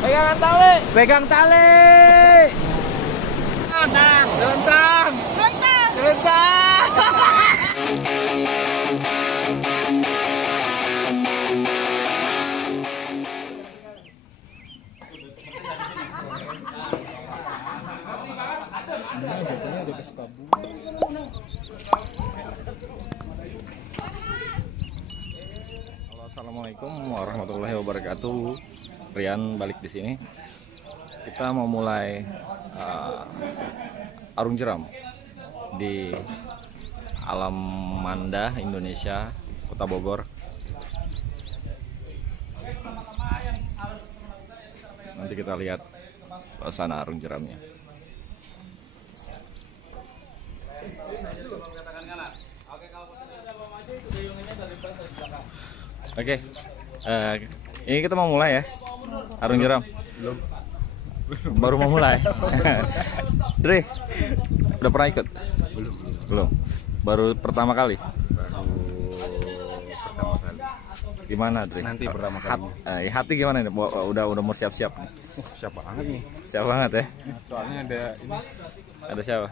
Pegangan tali. Pegang tali. Lontang. Lontang. Lontang. Lontang. Halo, assalamualaikum warahmatullahi wabarakatuh. Rian balik di sini. Kita mau mulai arung jeram di Alam Manda, Indonesia, Kota Bogor. Nanti kita lihat suasana arung jeramnya. Oke, ini kita mau mulai ya, arung jeram. Belum. Baru mau mulai. Dre, udah pernah ikut? Belum. Belum. Baru pertama kali. Baru pertama kali. Gimana, Dre? Nanti pertama kali. Hati gimana nih? Udah mau siap-siap nih. Siap banget nih. Siap banget ya. Soalnya ada ini. Ada siapa?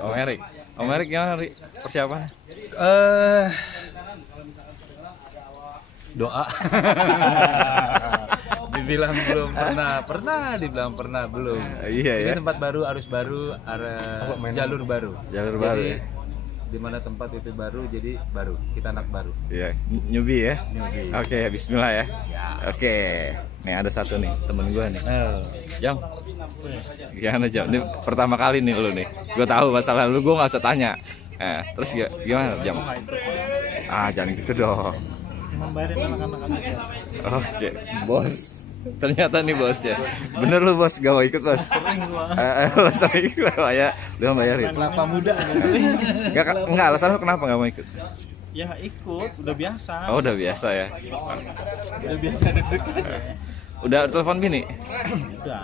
Om Erik. Om Erik gimana, Ri? Persiapannya? Doa. Dibilang belum pernah dibilang pernah belum. Iya ya. Ini tempat baru, arus baru, jalur baru. Jalur Jadi, baru ya. di mana tempat itu baru, jadi baru, kita anak baru. Iya, newbie ya. Newbie. Oke, bismillah ya. Ya. Oke. Nih ada satu nih, temen gue nih. Jam. Gimana Jam? Ini pertama kali nih lu nih. Gue tahu masalah lu, gue nggak usah tanya. Terus gimana Jam? Jangan gitu dong. Oke, bos. Ternyata nih bosnya. Bener lu bos, gak mau ikut bos. Sering gua. Sering gua ya. Lu bayarin. Kelapa muda. Enggak, alasan lu kenapa gak mau ikut? Ya ikut, udah biasa. Oh, udah biasa ya. Udah biasa deg-degan. Udah telepon bini?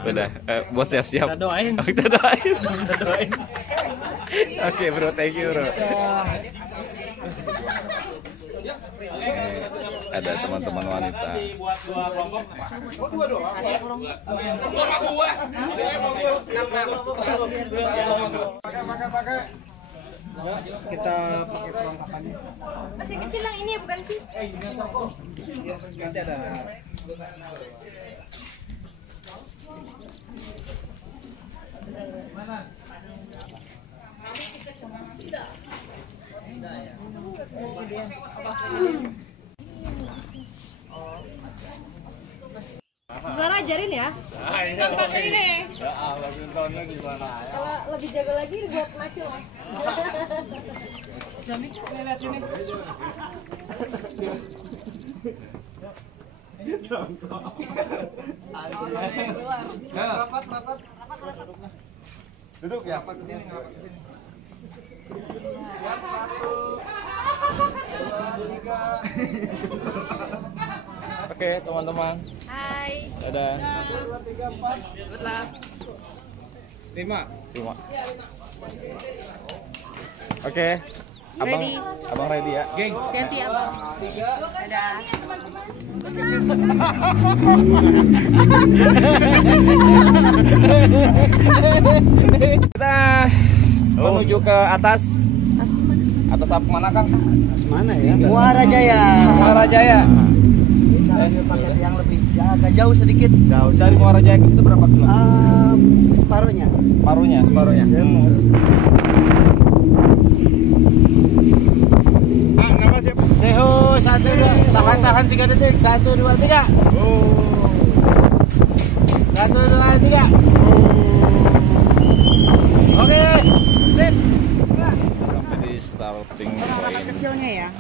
Udah. Bos siap-siap. Kita doain. Oh, kita doain. Kita doain. Oke bro, thank you bro. Ada teman-teman wanita. Kita pakai perlengkapannya. Masih kecil yang ini bukan sih? Nanti ada. Mana? Zara ajarin ya. Contoh ini. Contohnya di mana ya? Kalau lebih jago lagi buat macul. Jami, lihat sini. Rapat. Duduk ya. Rapat ke sini, rapat ke sini. Siap, 1, 2, 3. Oke teman-teman. Hai. Dadah. 2, 3, 4. Good luck. 5. Oke. Abang ready ya? Geng. Hati abang. 3. Dadah. Kita menuju ke atas. Atas apa mana Kang? Atas mana ya? Muara Jaya. Muara Jaya. Pakai yang lebih agak jauh sedikit. Jauh dari Muara Jaya ke situ berapa kilo? Separuhnya. Separuhnya. Nama siapa? Seho 1 2 tahan 3 detik 1 2 3. 1 2 3. Oke. Sip. Sampai di starting point Kecilnya ya.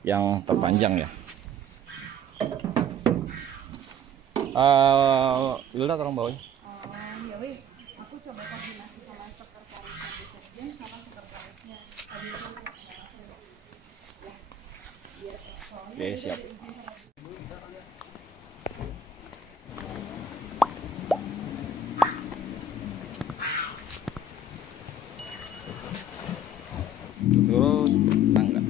yang terpanjang ya. Wilda tolong bawain. Oke, siap. Terus tangga.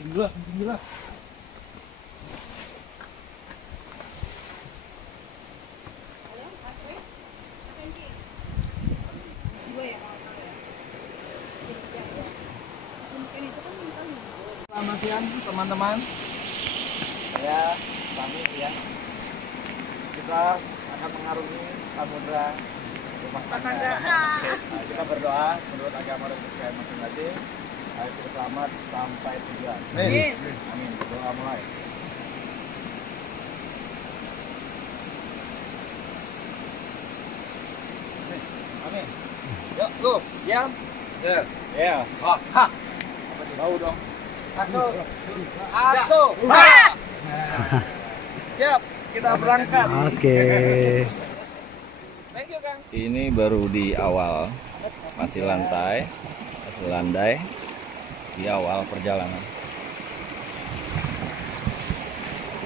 Tinggi lah. Selamat siang teman-teman. Saya pamit ya. Kita akan mengarungi samudra rumah tangga. Nah, kita berdoa menurut agama dan kepercayaan masing-masing. Ayo kita selamat sampai tujuan. Amin. Amin. Doa mulai. Amin. Yuk, go. Diam. Ya. Ya. Ha. Bau dong. Aso. Aso. Ha. Siap. Kita berangkat. Oke. Thank you, Kang. Ini baru di awal. Masih landai di awal perjalanan.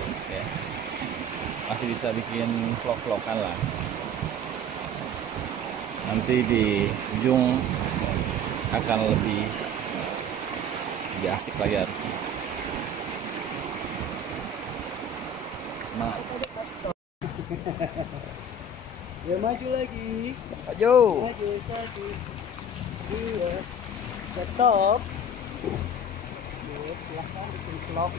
Oke. Masih bisa bikin vlog-vlogan lah. Nanti di ujung akan lebih asik lagi harusnya. Semangat. Ya maju lagi. Maju. Maju 1, 2, stop. Silahkan bikin vlog.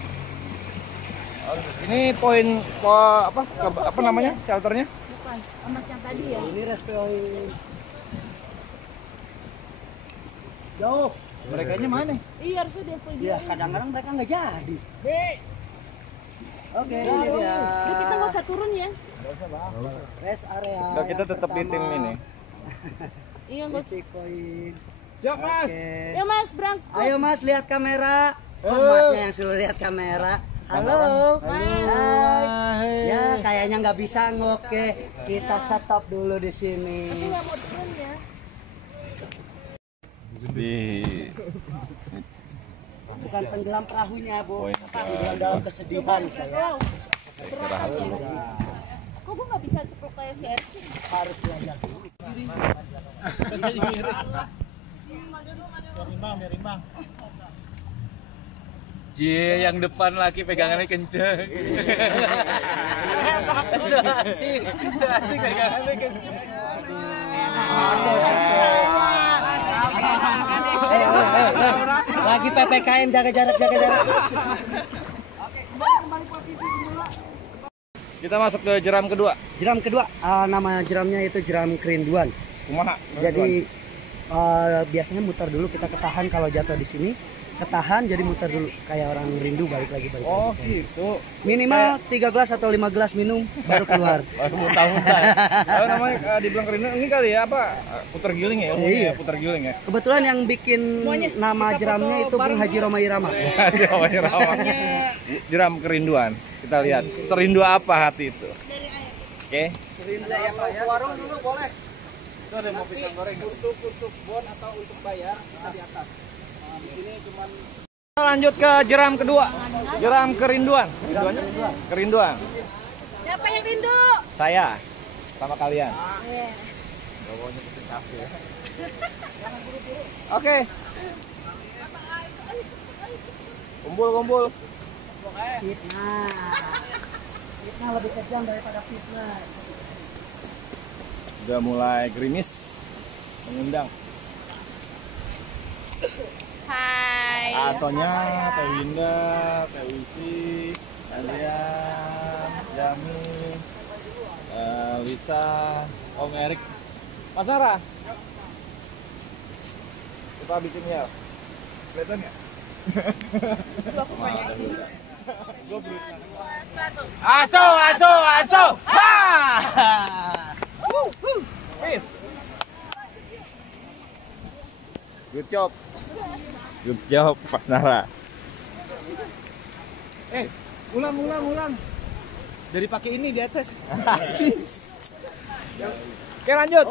Ini poin apa namanya shelternya? Bukan, emas yang tadi ya. Ini rest point. Jauh. Merekanya mana? Iya, harusnya dia full Ya kadang-kadang mereka nggak jadi. Oke, ini dia. Udah, kita nggak usah turun ya. Rest area. Udah, kita tetap di tim ini. Iya, nggak usah. Titik poin. Siap, Mas. Oke. Ya Mas, berangkat. Ayo Mas lihat kamera. Oh, Masnya yang suruh lihat kamera. Halo. Hai. Ya kayaknya nggak bisa ngoke. Kita stop dulu di sini. Tapi nggak mau turun ya. Bukan tenggelam perahunya, Bu. Poin Tenggelam dalam kesedihan saya. istirahat dulu. Kok gue nggak bisa ceplok kayak si Ersi? Harus belajar dulu. Cie, yang depan lagi pegangannya kenceng. Si pegangannya kenceng. Lagi PPKM jaga jarak. Kita masuk ke jeram kedua. Jeram kedua, nama jeramnya itu jeram kerinduan. Kumaha? Jadi biasanya muter dulu, kita ketahan kalau jatuh di sini. Ketahan jadi muter dulu kayak orang rindu balik lagi. Oh gitu. Minimal 3 gelas atau 5 gelas minum baru keluar. Baru muntah-muntah. Kalau namanya dibilang kerinduan ini kali ya apa? Putar giling ya? Iya. Putar giling ya. Kebetulan yang bikin nama jeramnya itu Bung Haji Roma Irama. Jeram kerinduan. Kita lihat serindu apa hati itu. Oke. Warung dulu boleh. Itu ada mau pisang goreng. Untuk bon atau untuk bayar kita di atas. Di sini cuman Lanjut ke jeram kedua. Jeram kerinduan. Kerinduan. Siapa yang rindu? Saya sama kalian. Iya. Oke. Kumpul. Fitnah lebih kejam daripada fitnah. Udah mulai gerimis, mengundang. Hai. Asonya, Teh Winda, Teh Wisi, Adrian, Jamis, Lisa, Om Erik, Mas Sarah. Kita bikin ya. Kelihatan ya? Aso! Ha! Peace. Good job, Pak Nara. ulang. Dari pakai ini di atas. Oke, lanjut.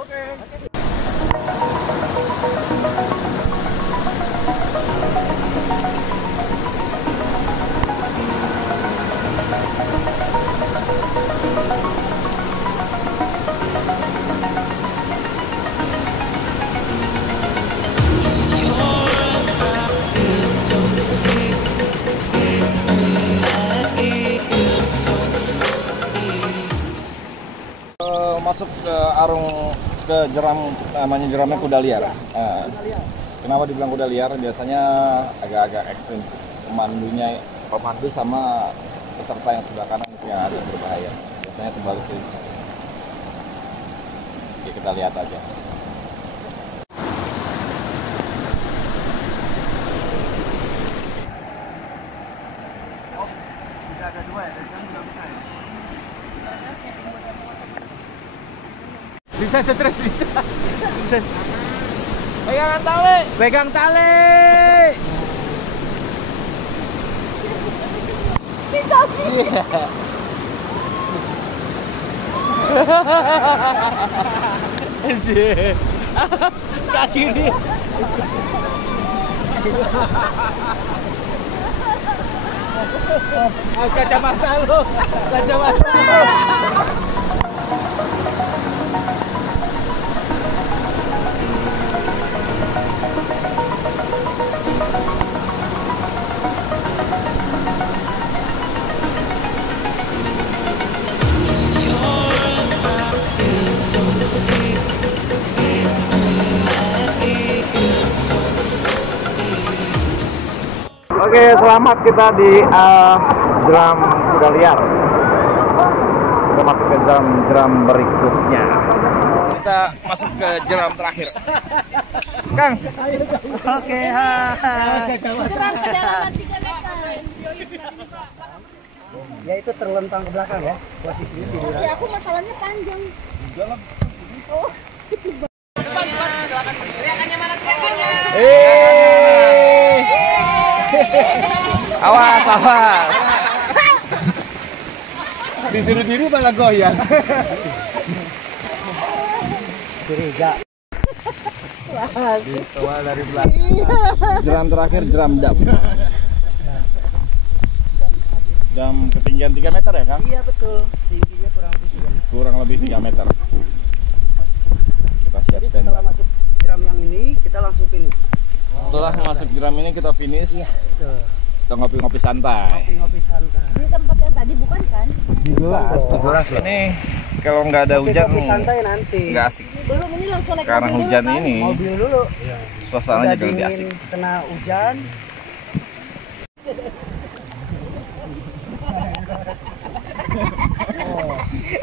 Masuk ke arung ke jeram, namanya jeramnya kuda liar. Nah, kenapa dibilang kuda liar? Biasanya agak-agak ekstrim. Pemandu sama peserta yang sebelah kanan itu yang agak berbahaya. Biasanya terbalik di situ. Oke, kita lihat aja. Bisa ada dua ya, dari sana juga bisa ya? Bisa stres, bisa. Pegangan tali. Pegang tali. Iya. Sih. Kaki dia. Kacamata lu. Kacamata lu. Oke, selamat kita di jeram kuda liar. Kita masuk ke jeram berikutnya. Kita masuk ke jeram terakhir. Kang. Oke, hai. Jeram kedalaman 3 meter. Ya itu terlentang ke belakang ya. Posisinya tiduran. Ya aku masalahnya panjang. Oh. Awas, awas. Disuruh diri malah goyang. Curiga. Dikawal dari belakang. Jeram terakhir, jeram dam. Dam ketinggian 3 meter ya, Kang? Iya betul. Tingginya kurang lebih 3 meter. Kurang lebih 3 meter. Kita Jadi siap setelah stand. masuk jeram yang ini kita langsung finish. Setelah masuk jeram ini kita finish. Iya betul. Kita ngopi-ngopi santai. Ngopi-ngopi santai. Di tempat yang tadi bukan kan? Ini kalau nggak ada hujan Ngopi santai nanti. nggak asik. Belum, ini langsung naik Karena mobil dulu, hujan kan? ini Mobil dulu. suasananya Udah jadi lebih dingin, asik. kena hujan.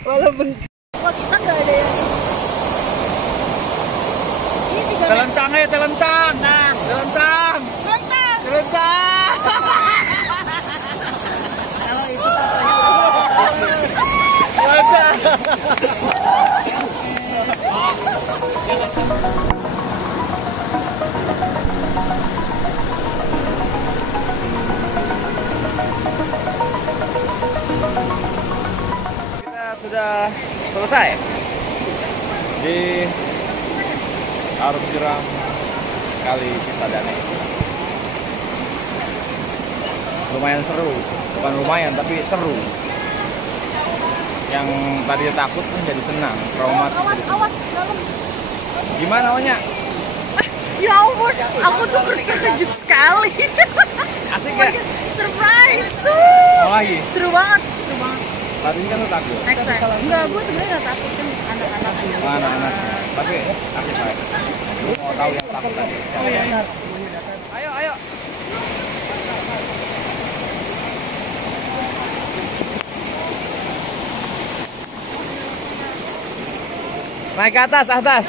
Walaupun kok kita nggak ada yang ini 3 meter. Telentang ya, telentang. Telentang. Telentang. Kalau itu katanya Kita sudah selesai di arus jeram kali Cisadane. Lumayan seru, bukan lumayan tapi seru. Yang tadinya takut pun jadi senang, traumatis Awas, jadi senang. awas, dalam. Gimana awalnya? Ya ampun, aku tuh terkejut sekali. Asik ya? Surprise. Mau lagi? Seru banget, seru banget. Tadinya kan lu takut. Next time. Enggak, gue sebenarnya nggak takut kan anak-anak. Sama anak-anak. Tapi asik lah. Lu mau tahu yang takut tadi? Oh iya. Ayo, ayo. Naik ke atas, atas.